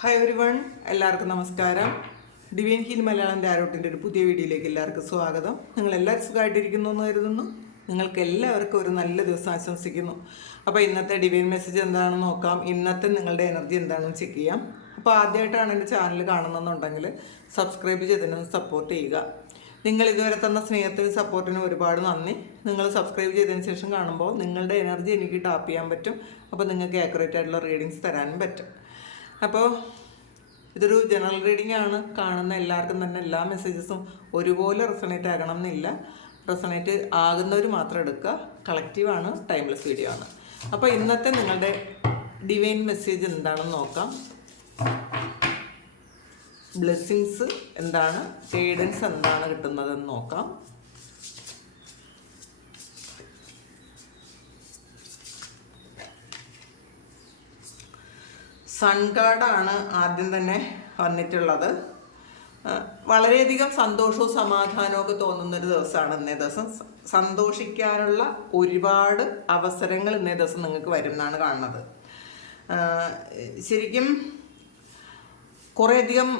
Hi everyone, എല്ലാവർക്കും നമസ്കാരം. Divine heal Malayalam ടാരോട്ടിൻ്റെ ഒരു പുതിയ വീഡിയോയിലേക്ക് എല്ലാവർക്കും സ്വാഗതം. നിങ്ങളെല്ലാവരും സുഖമായിട്ടിരിക്കുന്നു എന്ന് കരുതുന്നു. നിങ്ങൾക്ക് എല്ലാവർക്കും ഒരു നല്ല ദിവസം ആശംസിക്കുന്നു. അപ്പോൾ ഇന്നത്തെ ഡിവൈൻ മെസ്സേജ് എന്താണെന്ന് നോക്കാം. ഇന്നത്തെ നിങ്ങളുടെ എനർജി എന്താണെന്ന് ചെക്ക് ചെയ്യാം. അപ്പോൾ ആദ്യമായിട്ടാണ് എൻ്റെ ചാനൽ കാണുന്നതെന്നുണ്ടെങ്കിൽ സബ്സ്ക്രൈബ് ചെയ്തതിന് സപ്പോർട്ട് ചെയ്യുക. നിങ്ങൾ ഇതുവരെ തന്ന സ്നേഹത്തിന് സപ്പോർട്ടിന് ഒരുപാട് നന്ദി. നിങ്ങൾ സബ്സ്ക്രൈബ് ചെയ്തതിന് ശേഷം കാണുമ്പോൾ നിങ്ങളുടെ എനർജി എനിക്ക് ടാപ്പ് ചെയ്യാൻ പറ്റും. അപ്പോൾ നിങ്ങൾക്ക് ആക്യുറേറ്റ് ആയിട്ടുള്ള റീഡിങ്സ് തരാനും പറ്റും. അപ്പോൾ ഇതൊരു ജനറൽ റീഡിംഗ് ആണ്. കാണുന്ന എല്ലാവർക്കും തന്നെ എല്ലാ മെസ്സേജസും ഒരുപോലെ റെസണേറ്റ് ആകണം എന്നില്ല. റെസണേറ്റ് ആകുന്നവർ മാത്രം എടുക്കുക. കളക്റ്റീവാണ്, ടൈംലെസ് വീഡിയോ ആണ്. അപ്പോൾ ഇന്നത്തെ നിങ്ങളുടെ ഡിവൈൻ മെസ്സേജ് എന്താണെന്ന് നോക്കാം. ബ്ലെസ്സിങ്സ് എന്താണ്, ഗൈഡൻസ് എന്താണ് കിട്ടുന്നതെന്ന് നോക്കാം. സൺ കാർഡാണ് ആദ്യം തന്നെ വന്നിട്ടുള്ളത്. വളരെയധികം സന്തോഷവും സമാധാനവും ഒക്കെ തോന്നുന്നൊരു ദിവസമാണ് ഇന്നേ ദിവസം. സന്തോഷിക്കാനുള്ള ഒരുപാട് അവസരങ്ങൾ ഇന്നേ ദിവസം നിങ്ങൾക്ക് വരും എന്നാണ് കാണുന്നത്. ശരിക്കും കുറേയധികം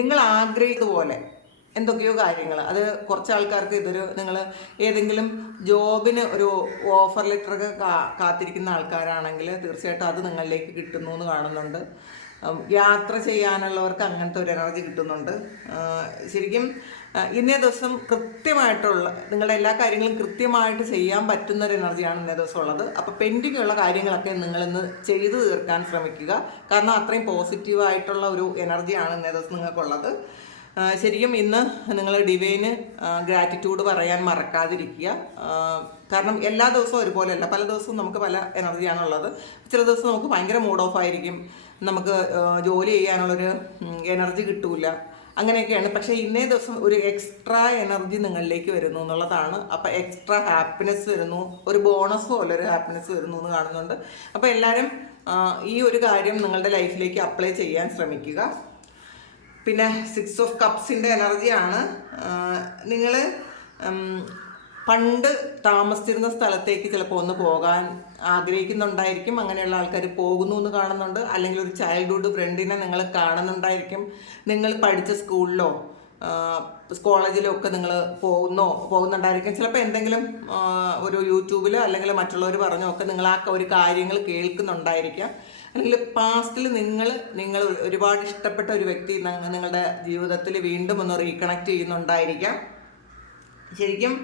നിങ്ങൾ ആഗ്രഹിക്കുന്ന പോലെ എന്തൊക്കെയോ കാര്യങ്ങൾ, അത് കുറച്ച് ആൾക്കാർക്ക് ഇതൊരു, നിങ്ങൾ ഏതെങ്കിലും ജോബിന് ഒരു ഓഫർ ലെറ്ററൊക്കെ കാത്തിരിക്കുന്ന ആൾക്കാരാണെങ്കിൽ തീർച്ചയായിട്ടും അത് നിങ്ങളിലേക്ക് കിട്ടുന്നു എന്ന് കാണുന്നുണ്ട്. യാത്ര ചെയ്യാനുള്ളവർക്ക് അങ്ങനത്തെ ഒരു എനർജി കിട്ടുന്നുണ്ട്. ശരിക്കും ഇന്നേ ദിവസം കൃത്യമായിട്ടുള്ള നിങ്ങളുടെ എല്ലാ കാര്യങ്ങളും കൃത്യമായിട്ട് ചെയ്യാൻ പറ്റുന്നൊരു എനർജിയാണ് ഇന്നേ ദിവസം ഉള്ളത്. അപ്പോൾ പെൻഡിങ് ഉള്ള കാര്യങ്ങളൊക്കെ നിങ്ങളിന്ന് ചെയ്തു തീർക്കാൻ ശ്രമിക്കുക. കാരണം അത്രയും പോസിറ്റീവായിട്ടുള്ള ഒരു എനർജിയാണ് ഇന്നേ ദിവസം നിങ്ങൾക്കുള്ളത്. ശരിക്കും ഇന്ന് നിങ്ങൾ ഡിവൈന് ഗ്രാറ്റിറ്റ്യൂഡ് പറയാൻ മറക്കാതിരിക്കുക. കാരണം എല്ലാ ദിവസവും ഒരുപോലെയല്ല. പല ദിവസവും നമുക്ക് പല എനർജിയാണുള്ളത്. ചില ദിവസം നമുക്ക് ഭയങ്കര മൂഡ് ഓഫ് ആയിരിക്കും, നമുക്ക് ജോലി ചെയ്യാനുള്ളൊരു എനർജി കിട്ടൂല, അങ്ങനെയൊക്കെയാണ്. പക്ഷേ ഇന്നേ ദിവസം ഒരു എക്സ്ട്രാ എനർജി നിങ്ങളിലേക്ക് വരുന്നു എന്നുള്ളതാണ്. അപ്പോൾ എക്സ്ട്രാ ഹാപ്പിനെസ് വരുന്നു, ഒരു ബോണസ് പോലെ ഒരു ഹാപ്പിനെസ് വരുന്നു എന്ന് കാണുന്നുണ്ട്. അപ്പോൾ എല്ലാവരും ഈ ഒരു കാര്യം നിങ്ങളുടെ ലൈഫിലേക്ക് അപ്ലൈ ചെയ്യാൻ ശ്രമിക്കുക. പിന്നെ 6 ഓഫ് കപ്സിൻ്റെ എനർജിയാണ്. നിങ്ങൾ പണ്ട് താമസിച്ചിരുന്ന സ്ഥലത്തേക്ക് ചിലപ്പോൾ ഒന്ന് പോകാൻ ആഗ്രഹിക്കുന്നുണ്ടായിരിക്കും. അങ്ങനെയുള്ള ആൾക്കാർ പോകുന്നു എന്ന് കാണുന്നുണ്ട്. അല്ലെങ്കിൽ ഒരു ചൈൽഡ്ഹുഡ് ഫ്രണ്ടിനെ നിങ്ങൾ കാണുന്നുണ്ടായിരിക്കും. നിങ്ങൾ പഠിച്ച സ്കൂളിലോ കോളേജിലോ ഒക്കെ നിങ്ങൾ പോകുന്നുണ്ടായിരിക്കും. ചിലപ്പോൾ എന്തെങ്കിലും ഒരു യൂട്യൂബിലോ അല്ലെങ്കിൽ മറ്റുള്ളവർ പറഞ്ഞോ ഒക്കെ നിങ്ങൾ ആ ഒരു കാര്യങ്ങൾ കേൾക്കുന്നുണ്ടായിരിക്കാം. അല്ലെങ്കിൽ പാസ്റ്റിൽ നിങ്ങൾ ഒരുപാട് ഇഷ്ടപ്പെട്ട ഒരു വ്യക്തി നിങ്ങളുടെ ജീവിതത്തിൽ വീണ്ടും ഒന്ന് റീകണക്ട് ചെയ്യുന്നുണ്ടായിരിക്കാം. ശരിക്കും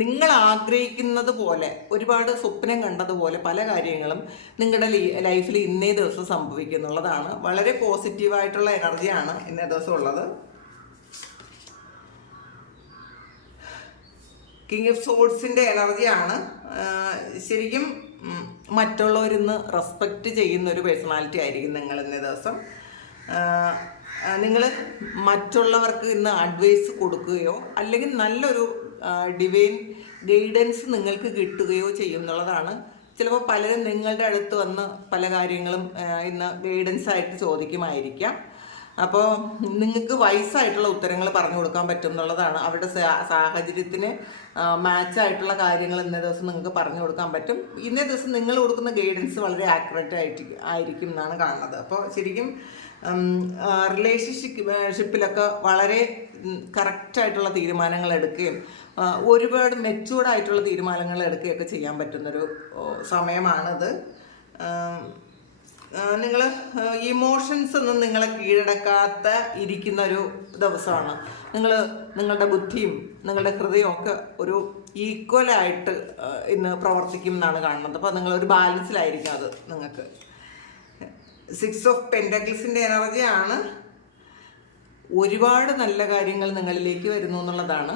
നിങ്ങൾ ആഗ്രഹിക്കുന്നത് പോലെ, ഒരുപാട് സ്വപ്നം കണ്ടതുപോലെ പല കാര്യങ്ങളും നിങ്ങളുടെ ലൈഫിൽ ഇന്നേ ദിവസം സംഭവിക്കുന്നുള്ളതാണ്. വളരെ പോസിറ്റീവായിട്ടുള്ള എനർജിയാണ് ഇന്നേ ദിവസം ഉള്ളത്. കിങ് ഓഫ് സോഡ്സിൻ്റെ എനർജിയാണ്. ശരിക്കും മറ്റുള്ളവരിന്ന് റെസ്പെക്റ്റ് ചെയ്യുന്ന ഒരു പേഴ്സണാലിറ്റി ആയിരിക്കും നിങ്ങൾ ഇന്നേ ദിവസം. നിങ്ങൾ മറ്റുള്ളവർക്ക് ഇന്ന് അഡ്വൈസ് കൊടുക്കുകയോ അല്ലെങ്കിൽ നല്ലൊരു ഡിവൈൻ ഗൈഡൻസ് നിങ്ങൾക്ക് കിട്ടുകയോ ചെയ്യും എന്നുള്ളതാണ്. ചിലപ്പോൾ പലരും നിങ്ങളുടെ അടുത്ത് വന്ന് പല കാര്യങ്ങളും ഇന്ന് ഗൈഡൻസ് ആയിട്ട് ചോദിക്കുമായിരിക്കാം. അപ്പോൾ നിങ്ങൾക്ക് വയസ്സായിട്ടുള്ള ഉത്തരങ്ങൾ പറഞ്ഞു കൊടുക്കാൻ പറ്റും എന്നുള്ളതാണ്. അവരുടെ സാഹചര്യത്തിന് മാച്ചായിട്ടുള്ള കാര്യങ്ങൾ ഇന്നേ ദിവസം നിങ്ങൾക്ക് പറഞ്ഞു കൊടുക്കാൻ പറ്റും. ഇന്നേ ദിവസം നിങ്ങൾ കൊടുക്കുന്ന ഗൈഡൻസ് വളരെ ആക്യുറേറ്റ് ആയിരിക്കും എന്നാണ് കാണുന്നത്. അപ്പോൾ ശരിക്കും റിലേഷൻഷിപ്പിലൊക്കെ വളരെ കറക്റ്റായിട്ടുള്ള തീരുമാനങ്ങൾ എടുക്കുകയും ഒരുപാട് മെച്യൂർഡായിട്ടുള്ള തീരുമാനങ്ങൾ എടുക്കുകയൊക്കെ ചെയ്യാൻ പറ്റുന്നൊരു സമയമാണിത്. നിങ്ങൾ ഇമോഷൻസ് ഒന്നും നിങ്ങളെ കീഴടക്കാത്ത ഇരിക്കുന്ന ഒരു ദിവസമാണ്. നിങ്ങളുടെ ബുദ്ധിയും നിങ്ങളുടെ ഹൃദയവും ഒക്കെ ഒരു ഈക്വലായിട്ട് ഇന്ന് പ്രവർത്തിക്കും എന്നാണ് കാണുന്നത്. അപ്പോൾ നിങ്ങളൊരു ബാലൻസിലായിരിക്കും അത് നിങ്ങൾക്ക്. 6 ഓഫ് പെൻറ്റക്കിൾസിൻ്റെ എനർജിയാണ്. ഒരുപാട് നല്ല കാര്യങ്ങൾ നിങ്ങളിലേക്ക് വരുന്നു എന്നുള്ളതാണ്.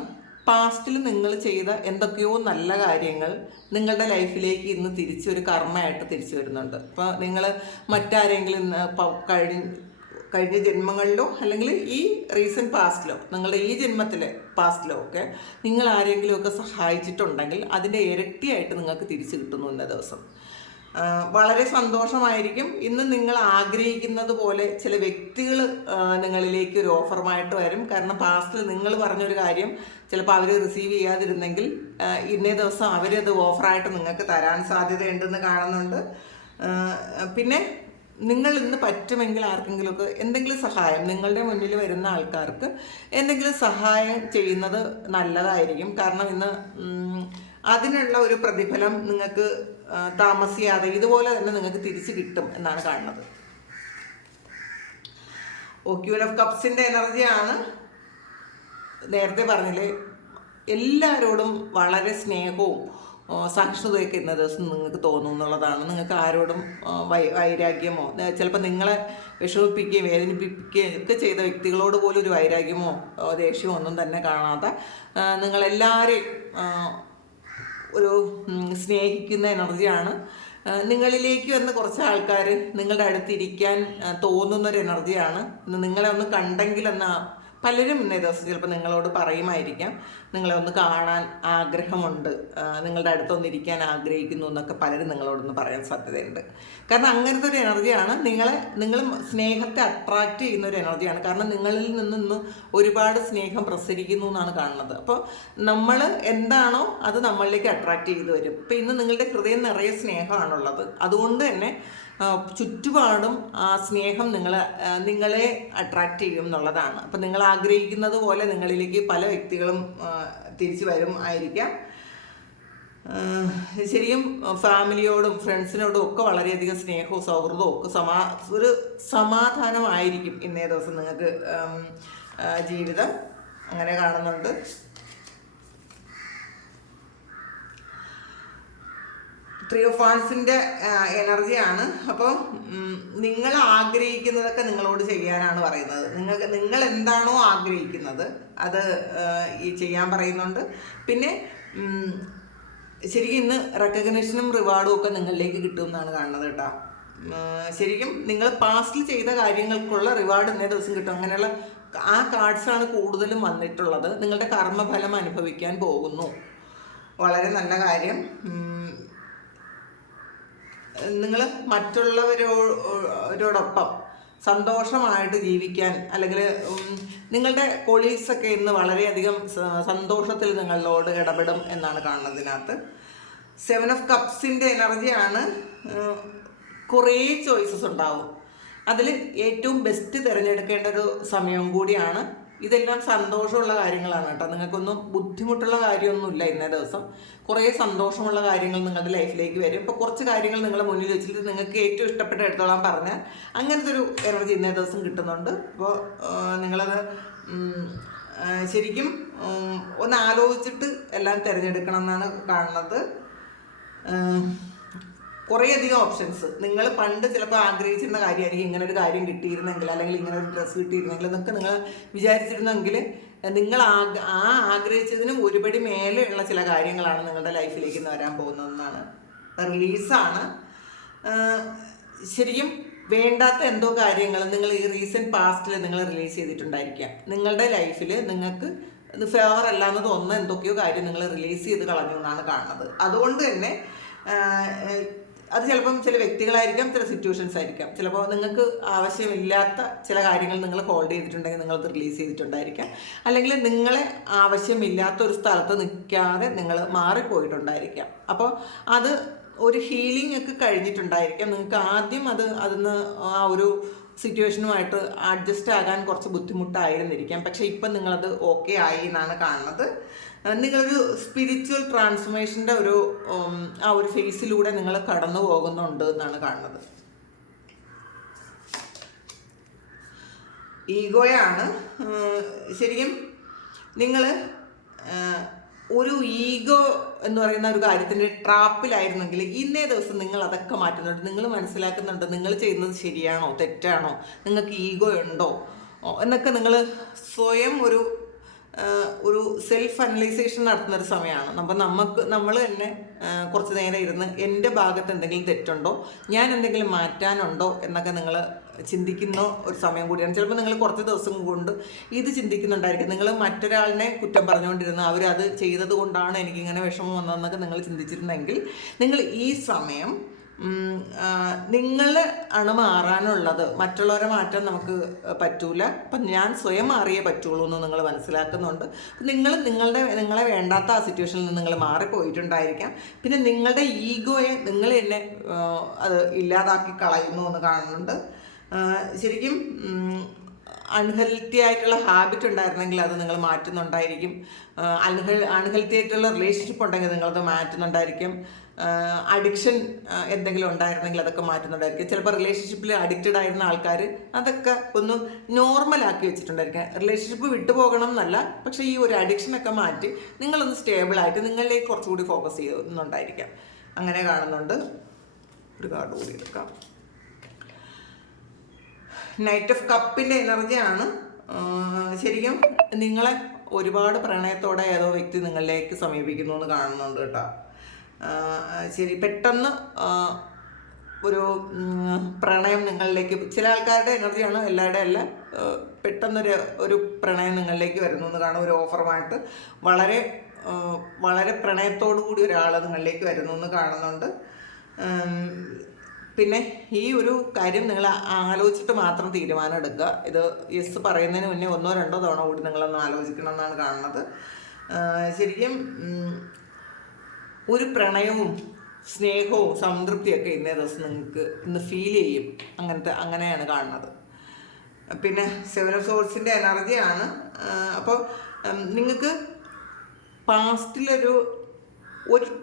പാസ്റ്റിൽ നിങ്ങൾ ചെയ്ത എന്തൊക്കെയോ നല്ല കാര്യങ്ങൾ നിങ്ങളുടെ ലൈഫിലേക്ക് ഇന്ന് തിരിച്ചൊരു കർമ്മയായിട്ട് തിരിച്ചു വരുന്നുണ്ട്. അപ്പോൾ നിങ്ങൾ മറ്റാരെങ്കിലും കഴിഞ്ഞ ജന്മങ്ങളിലോ അല്ലെങ്കിൽ ഈ റീസെൻറ്റ് പാസ്റ്റിലോ നിങ്ങളുടെ ഈ ജന്മത്തിലെ പാസ്റ്റിലോ ഒക്കെ നിങ്ങൾ ആരെങ്കിലുമൊക്കെ സഹായിച്ചിട്ടുണ്ടെങ്കിൽ അതിൻ്റെ ഇരട്ടിയായിട്ട് നിങ്ങൾക്ക് തിരിച്ചു കിട്ടുന്നു ഇന്ന ദിവസം. വളരെ സന്തോഷമായിരിക്കും. ഇന്ന് നിങ്ങൾ ആഗ്രഹിക്കുന്നത് പോലെ ചില വ്യക്തികൾ നിങ്ങളിലേക്ക് ഒരു ഓഫറുമായിട്ട് വരും. കാരണം പാസ്റ്റിൽ നിങ്ങൾ പറഞ്ഞൊരു കാര്യം ചിലപ്പോൾ അവർ റിസീവ് ചെയ്യാതിരുന്നെങ്കിൽ ഇന്നേ ദിവസം അവരത് ഓഫറായിട്ട് നിങ്ങൾക്ക് തരാൻ സാധ്യതയുണ്ടെന്ന് കാണുന്നുണ്ട്. പിന്നെ നിങ്ങൾ ഇന്ന് പറ്റുമെങ്കിൽ ആർക്കെങ്കിലുമൊക്കെ എന്തെങ്കിലും സഹായം, നിങ്ങളുടെ മുന്നിൽ വരുന്ന ആൾക്കാർക്ക് എന്തെങ്കിലും സഹായം ചെയ്യുന്നത് നല്ലതായിരിക്കും. കാരണം ഇന്ന് അതിനുള്ള ഒരു പ്രതിഫലം നിങ്ങൾക്ക് താമസിയാതെ ഇതുപോലെ തന്നെ നിങ്ങൾക്ക് തിരിച്ചു കിട്ടും എന്നാണ് കാണുന്നത്. ക്യൂൻ ഓഫ് കപ്സിൻ്റെ എനർജിയാണ്. നേരത്തെ പറഞ്ഞില്ലേ, എല്ലാവരോടും വളരെ സ്നേഹവും സഹിഷ്ണുതയൊക്കെ ഇന്ന ദിവസം നിങ്ങൾക്ക് തോന്നും എന്നുള്ളതാണ്. നിങ്ങൾക്ക് ആരോടും വൈരാഗ്യമോ, ചിലപ്പോൾ നിങ്ങളെ വിഷമിപ്പിക്കുകയും വേദനിപ്പിക്കുകയും ഒക്കെ ചെയ്ത വ്യക്തികളോട് പോലും ഒരു വൈരാഗ്യമോ ദേഷ്യമോ ഒന്നും തന്നെ കാണാതെ നിങ്ങളെല്ലാവരെയും ഒരു സ്നേഹിക്കുന്ന എനർജിയാണ്. നിങ്ങളിലേക്ക് വന്ന് കുറച്ച് ആൾക്കാർ നിങ്ങളുടെ അടുത്തിരിക്കാൻ തോന്നുന്നൊരു എനർജിയാണ്. നിങ്ങളെ ഒന്ന് കണ്ടെങ്കിലെന്ന പലരും ഇന്നേ ദിവസം ചിലപ്പോൾ നിങ്ങളോട് പറയുമായിരിക്കാം, നിങ്ങളെ ഒന്ന് കാണാൻ ആഗ്രഹമുണ്ട്, നിങ്ങളുടെ അടുത്തൊന്നിരിക്കാൻ ആഗ്രഹിക്കുന്നു എന്നൊക്കെ പലരും നിങ്ങളോടൊന്ന് പറയാൻ സാധ്യതയുണ്ട്. കാരണം അങ്ങനത്തെ ഒരു എനർജിയാണ്. നിങ്ങൾ സ്നേഹത്തെ അട്രാക്റ്റ് ചെയ്യുന്ന ഒരു എനർജിയാണ്. കാരണം നിങ്ങളിൽ നിന്ന് ഒരുപാട് സ്നേഹം പ്രസരിക്കുന്നു എന്നാണ് കാണുന്നത്. അപ്പോൾ നമ്മൾ എന്താണോ അത് നമ്മളിലേക്ക് അട്രാക്റ്റ് ചെയ്ത് വരും. ഇപ്പം ഇന്ന് നിങ്ങളുടെ ഹൃദയം നിറയെ സ്നേഹമാണുള്ളത്. അതുകൊണ്ട് തന്നെ ചുറ്റുപാടും ആ സ്നേഹം നിങ്ങളെ അട്രാക്റ്റ് ചെയ്യും എന്നുള്ളതാണ്. അപ്പം നിങ്ങൾ ആഗ്രഹിക്കുന്നത് പോലെ നിങ്ങളിലേക്ക് പല വ്യക്തികളും തിരിച്ചു വരും ആയിരിക്കാം. ശരിക്കും ഫാമിലിയോടും ഫ്രണ്ട്സിനോടും ഒക്കെ വളരെയധികം സ്നേഹവും സൗഹൃദവും ഒക്കെ ഒരു സമാധാനമായിരിക്കും ഇന്നേ ദിവസം നിങ്ങൾക്ക് ജീവിതം. അങ്ങനെ കാണുന്നുണ്ട്. ത്രീ ഓഫ് വാൻസിൻ്റെ എനർജിയാണ്. അപ്പോൾ നിങ്ങൾ ആഗ്രഹിക്കുന്നതൊക്കെ നിങ്ങളോട് ചെയ്യാനാണ് പറയുന്നത്. നിങ്ങൾ എന്താണോ ആഗ്രഹിക്കുന്നത് അത് ചെയ്യാൻ പറയുന്നുണ്ട്. പിന്നെ ശരിക്കും ഇന്ന് റെക്കഗ്നേഷനും റിവാർഡും ഒക്കെ നിങ്ങളിലേക്ക് കിട്ടുമെന്നാണ് കാണുന്നത് കേട്ടോ. ശരിക്കും നിങ്ങൾ പാസ്റ്റിൽ ചെയ്ത കാര്യങ്ങൾക്കുള്ള റിവാർഡ് ഇന്നേ ദിവസം കിട്ടും. അങ്ങനെയുള്ള ആ കാർഡ്സാണ് കൂടുതലും വന്നിട്ടുള്ളത്. നിങ്ങളുടെ കർമ്മഫലം അനുഭവിക്കാൻ പോകുന്നു. വളരെ നല്ല കാര്യം. നിങ്ങൾ മറ്റുള്ളവരോടൊപ്പം സന്തോഷമായിട്ട് ജീവിക്കാൻ, അല്ലെങ്കിൽ നിങ്ങളുടെ കൊളീഗ്സൊക്കെ ഇന്ന് വളരെയധികം സന്തോഷത്തിൽ നിങ്ങളോട് ഇടപെടും എന്നാണ് കാണുന്നതിനകത്ത്. 7 ഓഫ് കപ്സിൻ്റെ എനർജിയാണ്. കുറേ ചോയ്സസ് ഉണ്ടാവും. അതിൽ ഏറ്റവും ബെസ്റ്റ് തിരഞ്ഞെടുക്കേണ്ട ഒരു സമയവും കൂടിയാണ്. ഇതെല്ലാം സന്തോഷമുള്ള കാര്യങ്ങളാണ് കേട്ടോ. നിങ്ങൾക്കൊന്നും ബുദ്ധിമുട്ടുള്ള കാര്യമൊന്നുമില്ല ഇന്നേ ദിവസം. കുറേ സന്തോഷമുള്ള കാര്യങ്ങൾ നിങ്ങളുടെ ലൈഫിലേക്ക് വരും. ഇപ്പോൾ കുറച്ച് കാര്യങ്ങൾ നിങ്ങളുടെ മുന്നിൽ വെച്ചിട്ട് നിങ്ങൾക്ക് ഏറ്റവും ഇഷ്ടപ്പെട്ട എടുത്തോളാൻ പറഞ്ഞാൽ അങ്ങനത്തെ ഒരു എനർജി ഇന്നേ ദിവസം കിട്ടുന്നുണ്ട്. അപ്പോൾ നിങ്ങളത് ശരിക്കും ഒന്ന് ആലോചിച്ചിട്ട് എല്ലാം തിരഞ്ഞെടുക്കണം എന്നാണ് കാണുന്നത്. കുറേയധികം ഓപ്ഷൻസ് നിങ്ങൾ പണ്ട് ചിലപ്പോൾ ആഗ്രഹിച്ചിരുന്ന കാര്യമായിരിക്കും. ഇങ്ങനെ ഒരു കാര്യം കിട്ടിയിരുന്നെങ്കിൽ, അല്ലെങ്കിൽ ഇങ്ങനെ ഒരു ഡ്രസ്സ് കിട്ടിയിരുന്നെങ്കിൽ എന്നൊക്കെ നിങ്ങൾ വിചാരിച്ചിരുന്നെങ്കിൽ നിങ്ങൾ ആഗ്രഹിച്ചതിനും ഒരുപടി മേലെയുള്ള ചില കാര്യങ്ങളാണ് നിങ്ങളുടെ ലൈഫിലേക്ക് ഇന്ന് വരാൻ പോകുന്നതെന്നാണ്. റിലീസാണ്. ശരിക്കും വേണ്ടാത്ത എന്തോ കാര്യങ്ങൾ നിങ്ങൾ ഈ റീസെൻറ്റ് പാസ്റ്റിൽ നിങ്ങൾ റിലീസ് ചെയ്തിട്ടുണ്ടായിരിക്കാം. നിങ്ങളുടെ ലൈഫിൽ നിങ്ങൾക്ക് ഫേവർ അല്ലാന്ന് തോന്നുന്ന എന്തൊക്കെയോ കാര്യം നിങ്ങൾ റിലീസ് ചെയ്ത് കളഞ്ഞു എന്നാണ് കാണുന്നത്. അതുകൊണ്ട് തന്നെ അത് ചിലപ്പം ചില വ്യക്തികളായിരിക്കാം, ചില സിറ്റുവേഷൻസ് ആയിരിക്കാം. ചിലപ്പോൾ നിങ്ങൾക്ക് ആവശ്യമില്ലാത്ത ചില കാര്യങ്ങൾ നിങ്ങൾ ഹോൾഡ് ചെയ്തിട്ടുണ്ടെങ്കിൽ നിങ്ങളത് റിലീസ് ചെയ്തിട്ടുണ്ടായിരിക്കാം. അല്ലെങ്കിൽ നിങ്ങളെ ആവശ്യമില്ലാത്ത ഒരു സ്ഥലത്ത് നിൽക്കാതെ നിങ്ങൾ മാറിപ്പോയിട്ടുണ്ടായിരിക്കാം. അപ്പോൾ അത് ഒരു ഹീലിംഗ് ഒക്കെ കഴിഞ്ഞിട്ടുണ്ടായിരിക്കാം. നിങ്ങൾക്ക് ആദ്യം അതിന്ന് ആ ഒരു സിറ്റുവേഷനുമായിട്ട് അഡ്ജസ്റ്റ് ആകാൻ കുറച്ച് ബുദ്ധിമുട്ടായിരുന്നിരിക്കാം. പക്ഷേ ഇപ്പം നിങ്ങളത് ഓക്കെ ആയി എന്നാണ് കാണുന്നത്. നിങ്ങളൊരു സ്പിരിച്വൽ ട്രാൻസ്ഫോർമേഷൻ്റെ ആ ഒരു ഫേസിലൂടെ നിങ്ങൾ കടന്നു പോകുന്നുണ്ട് എന്നാണ് കാണുന്നത്. ഈഗോയാണ്. ശരിക്കും നിങ്ങൾ ഒരു ഈഗോ എന്ന് പറയുന്ന ഒരു കാര്യത്തിൻ്റെ ട്രാപ്പിലായിരുന്നെങ്കിൽ ഇന്നേ ദിവസം നിങ്ങൾ അതൊക്കെ മാറ്റുന്നുണ്ട്. നിങ്ങൾ മനസ്സിലാക്കുന്നുണ്ട് നിങ്ങൾ ചെയ്യുന്നത് ശരിയാണോ തെറ്റാണോ, നിങ്ങൾക്ക് ഈഗോ ഉണ്ടോ എന്നൊക്കെ നിങ്ങൾ സ്വയം ഒരു സെൽഫ് അനലൈസേഷൻ നടത്തുന്നൊരു സമയമാണ്. നമ്മൾ തന്നെ കുറച്ച് നേരം ഇരുന്ന് എൻ്റെ ഭാഗത്ത് എന്തെങ്കിലും തെറ്റുണ്ടോ, ഞാൻ എന്തെങ്കിലും മാറ്റാനുണ്ടോ എന്നൊക്കെ നിങ്ങൾ ചിന്തിക്കുന്ന ഒരു സമയം കൂടിയാണ്. ചിലപ്പോൾ നിങ്ങൾ കുറച്ച് ദിവസം കൊണ്ട് ഇത് ചിന്തിക്കുന്നുണ്ടായിരിക്കും. നിങ്ങൾ മറ്റൊരാളിനെ കുറ്റം പറഞ്ഞുകൊണ്ടിരുന്ന അവരത് ചെയ്തത് കൊണ്ടാണ് എനിക്കിങ്ങനെ വിഷമം വന്നതെന്നൊക്കെ നിങ്ങൾ ചിന്തിച്ചിരുന്നെങ്കിൽ നിങ്ങൾ ഈ സമയം നിങ്ങൾ ആണ് മാറാനുള്ളത്, മറ്റുള്ളവരെ മാറ്റാൻ നമുക്ക് പറ്റൂല. അപ്പം ഞാൻ സ്വയം മാറിയേ പറ്റുള്ളൂ എന്ന് നിങ്ങൾ മനസ്സിലാക്കുന്നുണ്ട്. നിങ്ങളെ വേണ്ടാത്ത ആ സിറ്റുവേഷനിൽ നിന്ന് നിങ്ങൾ മാറിപ്പോയിട്ടുണ്ടായിരിക്കാം. പിന്നെ നിങ്ങളുടെ ഈഗോയെ നിങ്ങൾ തന്നെ അത് ഇല്ലാതാക്കി കളയുന്നു എന്ന് കാണുന്നുണ്ട്. ശരിക്കും അൺഹെൽത്തി ആയിട്ടുള്ള ഹാബിറ്റ് ഉണ്ടായിരുന്നെങ്കിൽ അത് നിങ്ങൾ മാറ്റുന്നുണ്ടായിരിക്കും. അൺഹെൽത്തി ആയിട്ടുള്ള റിലേഷൻഷിപ്പ് ഉണ്ടെങ്കിൽ നിങ്ങളത് മാറ്റുന്നുണ്ടായിരിക്കും. അഡിക്ഷൻ എന്തെങ്കിലും ഉണ്ടായിരുന്നെങ്കിൽ അതൊക്കെ മാറ്റുന്നുണ്ടായിരിക്കും. ചിലപ്പോൾ റിലേഷൻഷിപ്പിൽ അഡിക്റ്റഡ് ആയിരുന്ന ആൾക്കാർ അതൊക്കെ ഒന്ന് നോർമലാക്കി വെച്ചിട്ടുണ്ടായിരിക്കാം. റിലേഷൻഷിപ്പ് വിട്ടുപോകണം എന്നല്ല, പക്ഷേ ഈ ഒരു അഡിക്ഷനൊക്കെ മാറ്റി നിങ്ങളൊന്ന് സ്റ്റേബിളായിട്ട് നിങ്ങളിലേക്ക് കുറച്ചുകൂടി ഫോക്കസ് ചെയ്യുന്നുണ്ടായിരിക്കാം. അങ്ങനെ കാണുന്നുണ്ട്. ഒരു കാർഡ് കൂടി എടുക്കാം. നൈറ്റ് ഓഫ് കപ്പിൻ്റെ എനർജിയാണ്. ശരിക്കും നിങ്ങളെ ഒരുപാട് പ്രണയത്തോടെ ഏതോ വ്യക്തി നിങ്ങളിലേക്ക് സമീപിക്കുന്നു എന്ന് കാണുന്നുണ്ട് കേട്ടോ. ശരി, പെട്ടെന്ന് ഒരു പ്രണയം നിങ്ങളിലേക്ക്, ചില ആൾക്കാരുടെ എനർജിയാണ്, എല്ലാവരുടെ അല്ല, പെട്ടെന്നൊരു പ്രണയം നിങ്ങളിലേക്ക് വരുന്നു എന്ന് കാണും. ഒരു ഓഫറുമായിട്ട് വളരെ പ്രണയത്തോടു കൂടി ഒരാൾ നിങ്ങളിലേക്ക് വരുന്നു എന്ന് കാണുന്നുണ്ട്. പിന്നെ ഈ ഒരു കാര്യം നിങ്ങൾ ആലോചിച്ചിട്ട് മാത്രം തീരുമാനം എടുക്കുക. ഇത് യെസ് പറയുന്നതിന് മുന്നേ 1 or 2 തവണ കൂടി നിങ്ങളൊന്ന് ആലോചിക്കണം എന്നാണ് കാണുന്നത്. ശരിക്കും ഒരു പ്രണയവും സ്നേഹവും സംതൃപ്തിയൊക്കെ ഇന്നേ ദിവസം നിങ്ങൾക്ക് ഇന്ന് ഫീൽ ചെയ്യും. അങ്ങനെയാണ് കാണുന്നത്. പിന്നെ 7 of Swordsൻ്റെ എനർജിയാണ്. അപ്പോൾ നിങ്ങൾക്ക് പാസ്റ്റിലൊരു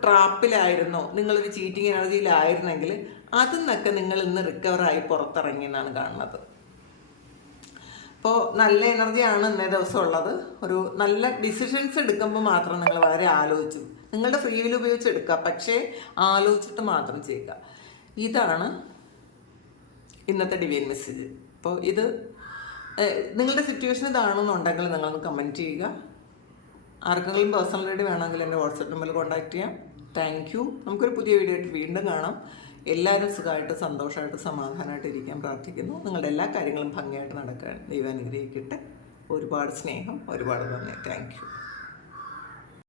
ട്രാപ്പിലായിരുന്നോ, നിങ്ങളൊരു ചീറ്റിംഗ് എനർജിയിലായിരുന്നെങ്കിൽ അതിൽ നിന്നൊക്കെ നിങ്ങൾ ഇന്ന് റിക്കവറായി പുറത്തിറങ്ങിയെന്നാണ് കാണുന്നത്. അപ്പോൾ നല്ല എനർജിയാണ് ഇന്നേ ദിവസം ഉള്ളത്. ഒരു നല്ല ഡിസിഷൻസ് എടുക്കുമ്പോൾ മാത്രം നിങ്ങൾ വളരെ ആലോചിച്ചു, നിങ്ങളുടെ ഫ്രീ വിൽ ഉപയോഗിച്ച് എടുക്കുക, പക്ഷേ ആലോചിച്ചിട്ട് മാത്രം ചെയ്യുക. ഇതാണ് ഇന്നത്തെ ഡിവൈൻ മെസ്സേജ്. അപ്പോൾ ഇത് നിങ്ങളുടെ സിറ്റുവേഷൻ ഇതാണെന്നുണ്ടെങ്കിൽ നിങ്ങളൊന്ന് കമൻറ്റ് ചെയ്യുക. ആർക്കെങ്കിലും പേഴ്സണൽ റീഡ് വേണമെങ്കിൽ എൻ്റെ വാട്സപ്പ് നമ്പറിൽ കോൺടാക്ട് ചെയ്യാം. Thank you. നമുക്കൊരു പുതിയ വീഡിയോ ആയിട്ട് വീണ്ടും കാണാം. എല്ലാവരും സുഖമായിട്ട് സന്തോഷമായിട്ട് സമാധാനമായിട്ട് ഇരിക്കാൻ പ്രാർത്ഥിക്കുന്നു. നിങ്ങളുടെ എല്ലാ കാര്യങ്ങളും ഭംഗിയായിട്ട് നടക്കാൻ ദൈവം അനുഗ്രഹിക്കട്ടെ. ഒരുപാട് സ്നേഹം, ഒരുപാട് നന്ദി. Thank you.